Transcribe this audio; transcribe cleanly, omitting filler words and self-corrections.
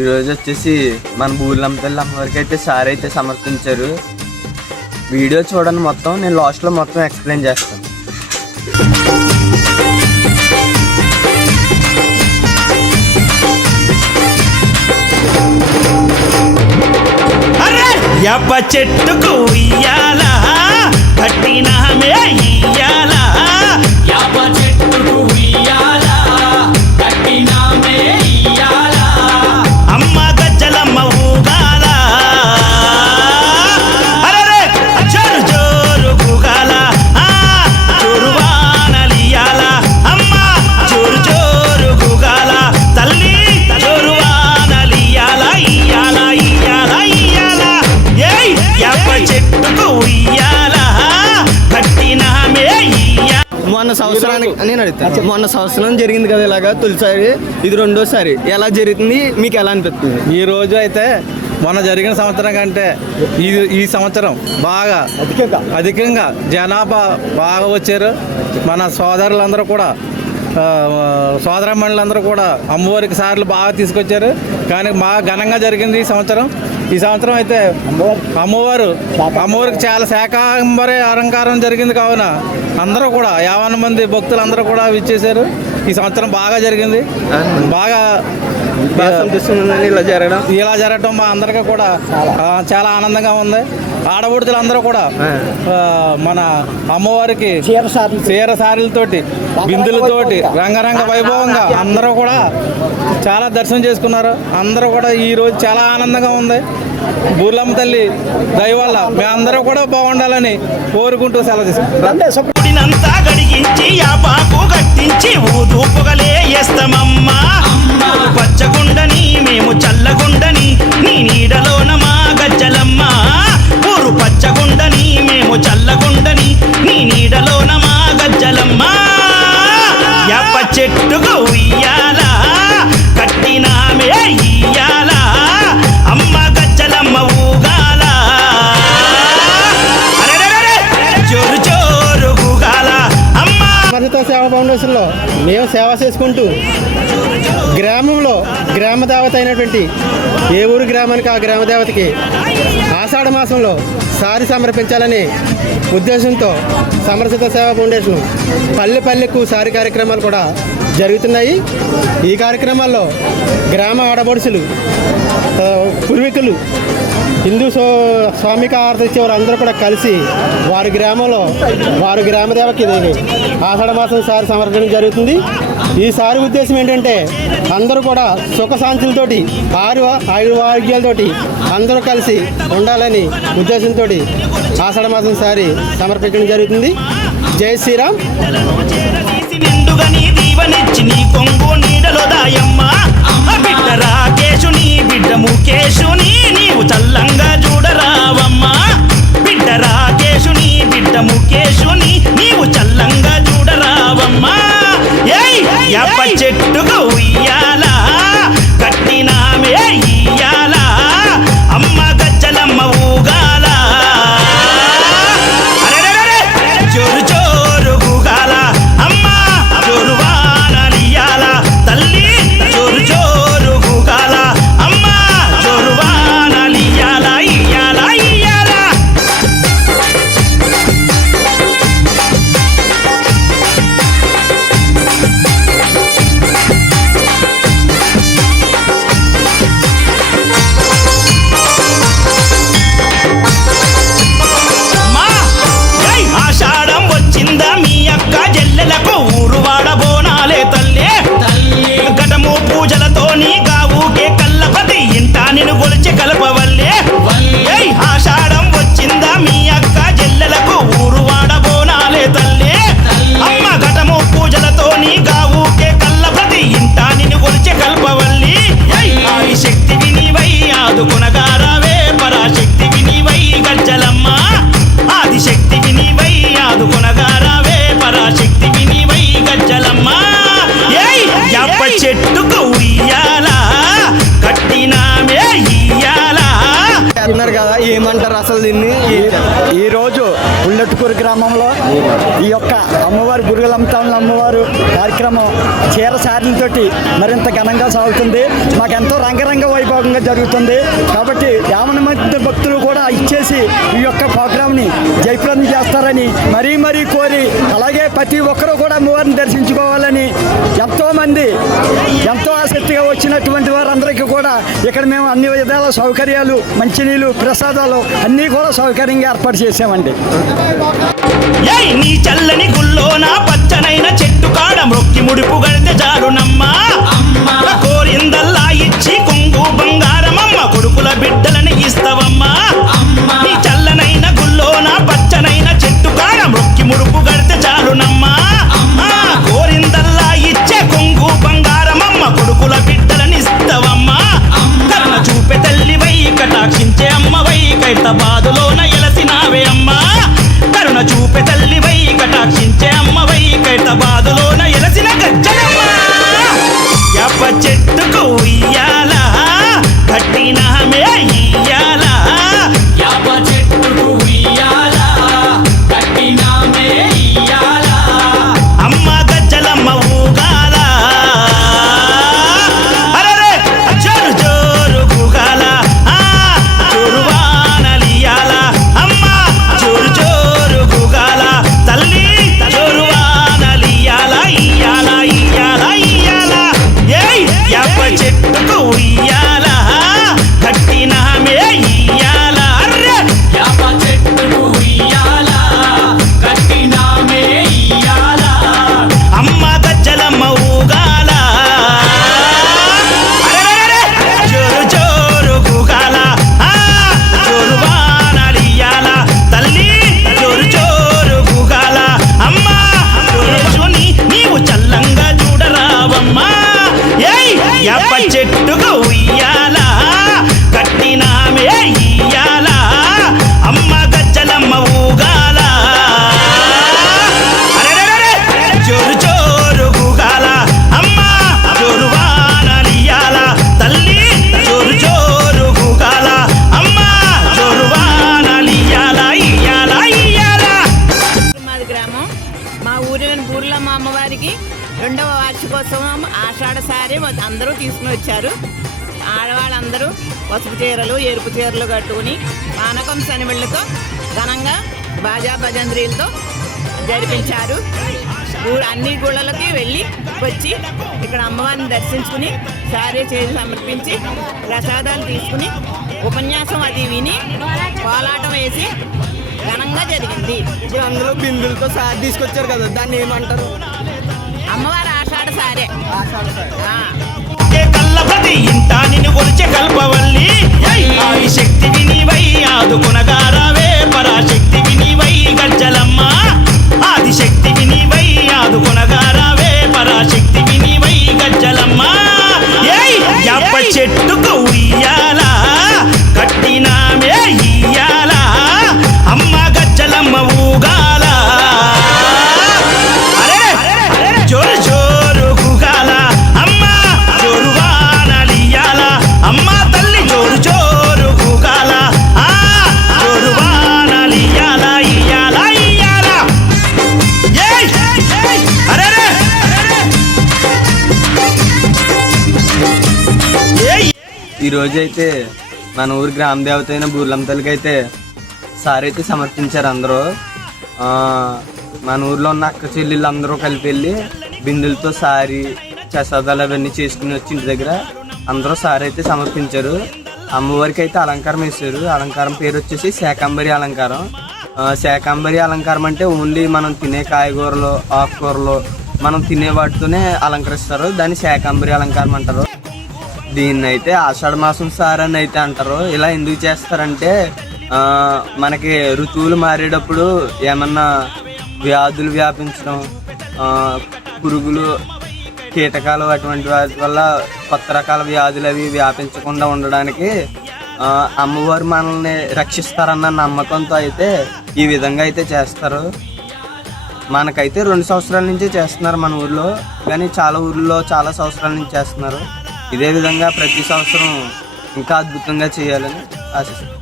ఈరోజు వచ్చేసి మన బూర్లంపల్లి అమ్మవారికి అయితే సార్ అయితే సమర్పించారు. వీడియో చూడండి మొత్తం, నేను లాస్ట్లో మొత్తం ఎక్స్ప్లెయిన్ చేస్తాను. యప్ప చెట్టుకు ఇయ్యాలా కట్టినామే ఇయ్యాలా, యాప చెట్టుకు ఇయ్యాలా కట్టినామే ఇయ్యాలా, అమ్మ గజ్జలమ్మ ఊగాల అరే జోరు జోరు గుగాల జోరువానలియాల, అమ్మ జోరు జోరు గుగాల తల్లి జోరువానలియాల ఇయ్యాల ఇయ్యాల ఇయ్యాల. ఏయ్ యప్ప చెట్టుకు ఇయ్యాలా కట్టినామే ఇయ్యాల. మొన్న సంవత్సరానికి నేను అడుగుతాను, మొన్న సంవత్సరం జరిగింది కదా ఇలాగా తొలిసారి, ఇది రెండోసారి. ఎలా జరుగుతుంది, మీకు ఎలా అనిపిస్తుంది? ఈ రోజు అయితే మొన్న జరిగిన సంవత్సరం కంటే ఈ సంవత్సరం బాగా అధికంగా జనాభా బాగా వచ్చారు. మన సోదరులందరూ కూడా సోదరమణులందరూ కూడా అమ్మవారికి సార్లు బాగా తీసుకొచ్చారు. కానీ బాగా ఘనంగా జరిగింది ఈ సంవత్సరం. అయితే అమ్మవారికి చాలా శాకాంబరే అలంకారం జరిగింది. కావున అందరూ కూడా 50 మంది భక్తులు అందరూ కూడా విచ్చేశారు. ఈ సంవత్సరం బాగా జరిగింది. బాగా ఇలా జరగడం మా అందరికీ కూడా చాలా ఆనందంగా ఉంది. ఆడబడుతులందరూ కూడా మన అమ్మవారికి చీర సారీలతోటి బిందులతోటి రంగరంగ వైభవంగా అందరూ కూడా చాలా దర్శనం చేసుకున్నారు. అందరూ కూడా ఈ రోజు చాలా ఆనందంగా ఉంది. బూర్లమ్మ తల్లి దయ వల్ల మేమందరూ కూడా బాగుండాలని కోరుకుంటూ సెలవు తీసుకుంటాం. గుడినంతా గడిగించి యాపాకు కట్టించి ఊదు పొగలే వేస్తామమ్మా, పచ్చగుండని మేము చల్లగుండని నీ నీడలోన మా గజ్జలమ్మ, ఊరు పచ్చగుండని మేము చల్లగుండని నీ నీడలోన మా గజ్జలమ్మ. యాప చెట్టుకు ఉయ్యాల కట్టినామే ఇయ్యాల, అమ్మ గజ్జలమ్మ ఊగాల జోరు జోరు ఊగాల అమ్మ. సమర్జిత సేవా ఫౌండేషన్లో మేము సేవ చేసుకుంటూ గ్రామంలో గ్రామ దేవత అయినటువంటి ఏ ఊరు గ్రామానికి ఆ గ్రామ దేవతకి ఆషాఢ మాసంలో సారి సమర్పించాలని ఉద్దేశంతో సమర్జిత సేవా ఫౌండేషన్ పల్లె పల్లెకు సారి కార్యక్రమాలు కూడా జరుగుతున్నాయి. ఈ కార్యక్రమాల్లో గ్రామ ఆడపడుచులు, పూర్వీకులు, హిందూ స్వామిక ఆరతి ఇచ్చే వారందరూ కూడా కలిసి వారి గ్రామంలో వారి గ్రామదేవకి ఆషాఢ మాసం సారి సమర్పించడం జరుగుతుంది. ఈ సారి ఉద్దేశం ఏంటంటే అందరూ కూడా సుఖశాంతులతోటి ఆయుర్వారోగ్యాలతోటి అందరూ కలిసి ఉండాలని ఉద్దేశంతో ఆషాఢ మాసం సారి సమర్పించడం జరుగుతుంది. జై శ్రీరామ్. నీ కొంగు నీడలో దాయమ్మ, బిడ్డ రాకేశుని బిడ్డ ముఖేశుని నీవు చల్లంగా చూడరావమ్మా, బిడ్డ రాకేశుని బిడ్డ ముఖేశుని నీవు చల్లంగా చూడరావమ్మా. ఏయ్ యప్ప చెట్టుకు ఉయ్యాల కట్టినామే ఇయ్యాల, అమ్మ గజ్జలమ్మ ఊగాల జోరు జోరు ఊగాల, అమ్మ జోరు వానలియాల తల్లి జోరు జోరు ఊగాల, అమ్మ జోరు వానలియాల ఇయ్యాల ఇయ్యాల. చెప్తారు అసలు దీన్ని? ఈరోజు పుల్లెట్టుకూరు గ్రామంలో ఈ యొక్క అమ్మవారి బురుగులంతాళ్ళ అమ్మవారు కార్యక్రమం చీర సారీలతోటి మరింత ఘనంగా సాగుతుంది. మాకెంతో రంగరంగ వైభవంగా జరుగుతుంది. కాబట్టి 50 మంది భక్తులు కూడా ఇచ్చేసి ఈ యొక్క ప్రోగ్రామ్ని జయప్రదం చేస్తారని మరీ కోరి, అలాగే ప్రతి ఒక్కరూ కూడా అమ్మవారిని దర్శించుకోవాలని ఎంతోమంది ఎంతో ఆసక్తిగా వచ్చినటువంటి వారందరికీ కూడా ఇక్కడ మేము అన్ని విధాల సౌకర్యాలు, మంచినీళ్ళు, ప్రసాదాలు అన్నీ కూడా సౌకర్యంగా ఏర్పాటు చేసామండి. ఏయ్ నీ చల్లని గుల్లోన పచ్చనైన చెట్టు కాడ మొక్కి ముడుపు గడితే చాలునమ్మా. కోరిందల్లా ఇచ్చి కొంగు బంగారమమ్మ కొడుకుల బిడ్డలని ఇస్తావమ్మా. నీ చల్లనైన గుల్లోన పచ్చనైన చెట్టు కాడ మొక్కి ముడుపు గడితే చాలునమ్మా. కోరిందల్లా ఇచ్చే కొంగు బంగారమమ్మ కొడుకుల బిడ్డలని ఇస్తావమ్మా. కరుణ చూపే తల్లివై కటాక్షించే అమ్మవై కైత బాధలోన ఎలసినావే అమ్మా. కరుణ చూపే తల్లివై కటాక్షించే అమ్మవై కైత బాధలోన ఎలసిన గజ్జలమ్మా. యప్ప చెట్టుకు ఉయ్యాల కట్టినామే ఇయ్యాల. యాప చెట్టుకు ఉయ్యాల కట్టినామే ఇయ్యాల. అమ్మ గజ్జలమ్మ ఊగాల. అరెరే జోరు జోరు గూగాల. జోరు వానలియాల. అమ్మ జోరు జోరు గూగాల. తల్లి జోరు వానలియాల. ఇయ్యాల ఇయ్యాల ఇయ్యాల. ఏయ్ యాప చెట్టుకు ఉయ్యాల కట్టినామే ఇయ్యాల. అర్రే యాప చెట్టుకు ఉయ్యాల కట్టినామే ఇయ్యాల. అమ్మ గజ్జలమ్మ ఊగాల. అరెరెరెరె జోరు జోరు గూగాల. జోరు వానలియాల. తల్లి జోరు జోరు గూగాల. అమ్మ జోరుని నీవు చల్లంగా చూడరావమ్మా. ఏయ్ యప్ప చెట్టుకు ఉయ్యాల కట్టినామే ఇయ్యాల. అమ్మ గజ్జలమ్మ ఊగాల. అరెరెరెరె జోరు జోరు గూగాల. అమ్మ జోరు వానలియాల. తల్లి జోరు జోరు గూగాల. అమ్మ జోరు వానలియాల. ఇయ్యాల ఇయ్యాల. మాది గ్రామం. మా ఊరిలో మా అమ్మవారికి 2వ వార్షికోత్సవం ఆషాఢ సారి అందరూ తీసుకుని వచ్చారు. ఆడవాళ్ళందరూ పసుపు చీరలు, ఎరుపు చీరలు కట్టుకుని పానకం సనిమిళ్ళతో ఘనంగా బాజా భజంత్రీలతో జరిపించారు. అన్ని గుళ్ళలకి వెళ్ళి వచ్చి ఇక్కడ అమ్మవారిని దర్శించుకుని సారీ చేసి సమర్పించి ప్రసాదాలు తీసుకుని ఉపన్యాసం అది విని కోలాటం వేసి ఘనంగా జరిగింది. ఇప్పుడు అందులో బిందులతో సారి తీసుకొచ్చారు కదా, దాన్ని ఏమంటారు? అమ్మవారి ఆషాఢ సారే. కల్ల ప్రతి ఇంట నిన్ను కొలిచే కల్పవల్లి. ఆది శక్తి వినివై ఆదుకొనగారావే పరాశక్తి వినివై గజ్జలమ్మ. ఆది శక్తి వినివై ఆదుకొనగారావే పరాశక్తి వినివై గజ్జలమ్మ. ఏయ్ యప్ప చెట్టుకు ఉయ్యాల కట్టినామే ఇయ్యాల. అమ్మ గజ్జలమ్మ ఊగాల. అరే జోరు జోరు గూగాల. అమ్మ జోరు వానలియాల. అమ్మ తల్లి జోరు జోరు గూగాల. జోరు వానలియాల. ఇయ్యాల ఇయ్యాల. ఏయ్ అరెరే ఏయ్. ఈరోజు అయితే మన ఊరి గ్రామ దేవత అయిన బూర్లంతలకి అయితే సారీ అయితే సమర్పించారు అందరూ. మన ఊర్లో ఉన్న అక్క చెల్లెళ్ళు అందరూ కలిపి వెళ్ళి బిందులతో సారీ ప్రసాదాలు అవన్నీ చేసుకుని వచ్చి ఇంటి దగ్గర అందరూ సారీ అయితే సమర్పించారు. అమ్మవారికి అయితే అలంకారం వేశారు. అలంకారం పేరు వచ్చేసి శాకంబరి అలంకారం. శాకంబరి అలంకారం అంటే ఓన్లీ మనం తినే కాయగూరలు, ఆకుకూరలు, మనం తినే వాటితోనే అలంకరిస్తారు. దాన్ని శాకంబరి అలంకారం అంటారు. దీన్ని అయితే ఆషాఢ మాసం సార్ అని అయితే అంటారు. ఇలా ఎందుకు చేస్తారంటే మనకి ఋతువులు మారేటప్పుడు ఏమన్నా వ్యాధులు వ్యాపించడం, పురుగులు, కీటకాలు అటువంటి వాటి వల్ల కొత్త రకాల వ్యాధులు అవి వ్యాపించకుండా ఉండడానికి అమ్మవారు మనల్ని రక్షిస్తారన్న నమ్మకంతో అయితే ఈ విధంగా అయితే చేస్తారు. మనకైతే 2 సంవత్సరాల నుంచి చేస్తున్నారు మన ఊర్లో, కానీ చాలా ఊర్లో చాలా సంవత్సరాల నుంచి చేస్తున్నారు. ఇదే విధంగా ప్రతి సంవత్సరం ఇంకా అద్భుతంగా చేయాలని ఆశిస్తున్నాను.